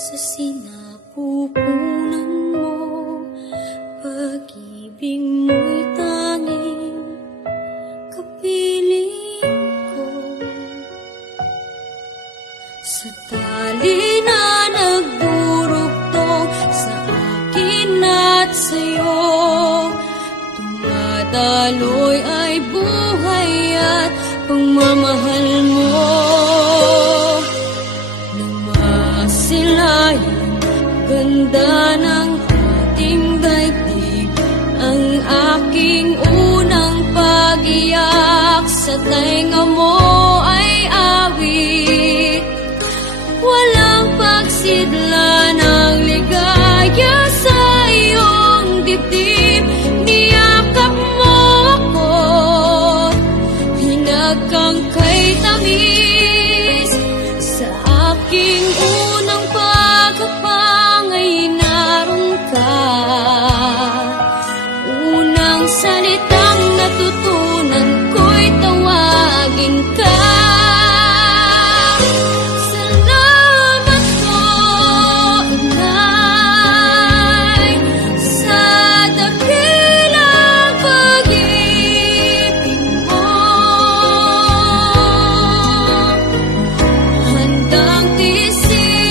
Sa sinapupunan mo, pag-ibig mo'y tanging kapiling ko. Sa tali na nagdurugtong sa akin at sa'yo, tumadaloy ay buhay at pagmamahal mo. Ganda ng ating daigdig, ang aking unang pag-iyak sa tainga mo ay awit. Walang pagsidla ng ligaya sa iyong dibdib. Niyakap mo ako, hinagkang kay tamis sa aking unang pagkapang ay naroon ka. Unang salitang natutunan ko'y tawagin ka. Salamat po, Inay, sa dakilang pag-ibig mo. Handang tiisin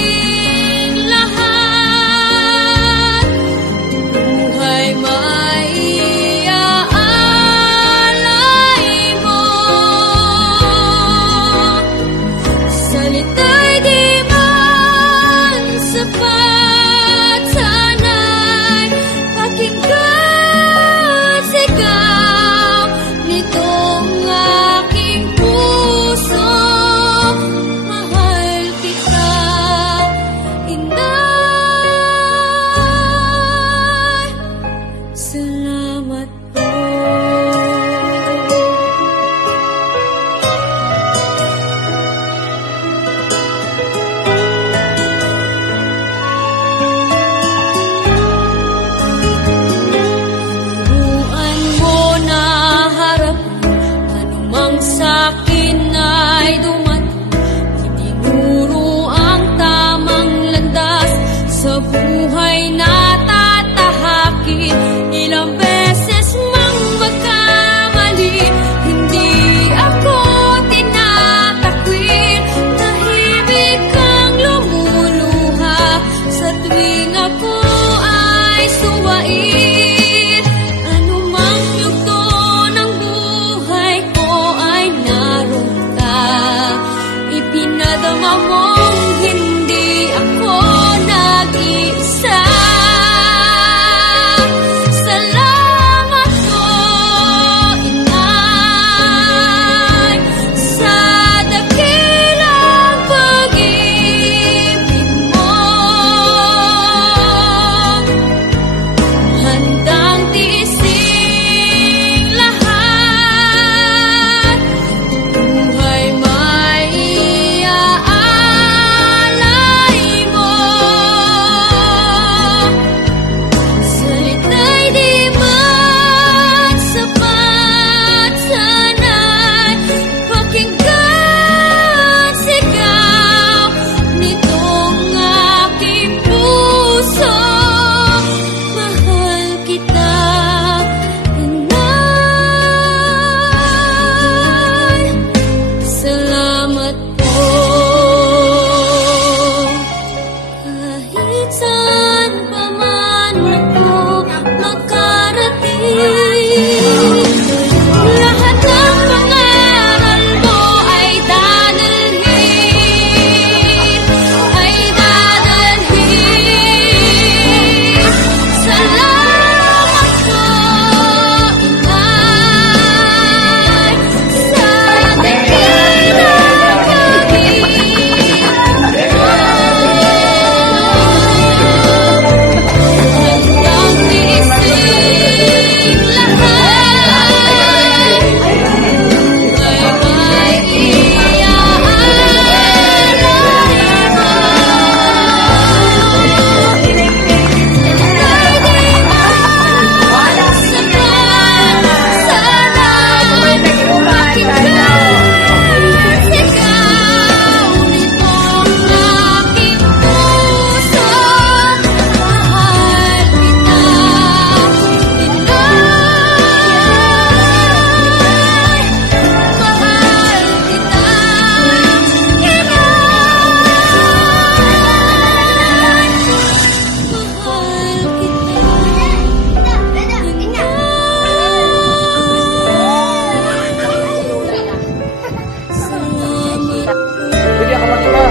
Pwede ako magtula.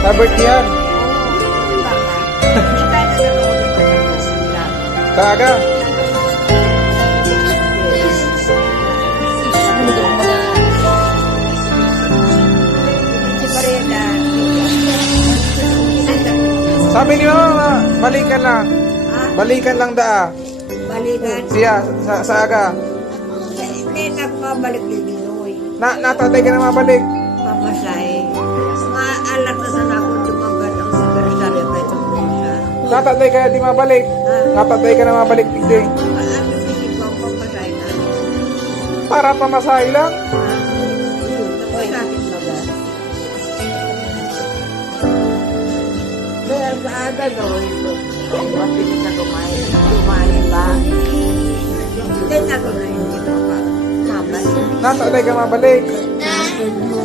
Sa birthday yan. Sa aga. Sabi ni Mama, balikan lang. Balikan lang daa. Balikan. Siya, sa aga. Hindi nagpabalik din Dinoy. Natatay ka na mabalik. Pamasay. Maalat na sana ako tumagat ang sekretaryo kay Tumisa. Natatay ka di mabalik. Natatay ka na mabalik hindi. Ano isip ko pamasay na? Para pamasahe lang. Napasakit na ba? Dahil sa aga doon, mapili na kumain. Kumain ba? Hindi na kumain. Natatay ka mabalik.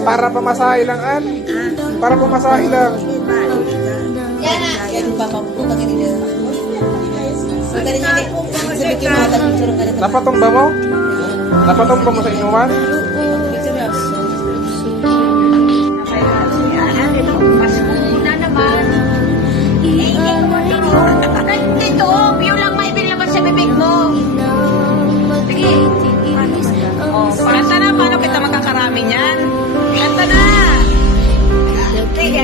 Para pamasahe lang an. Para pamasahe lang. Napatumba mo? Napatumba mo sa inuman? Dito, yung lang may binilabas sa bibig mo. Sige. Oh, kanta na, paano kita magkakarami niyan? Kanta na! Sige,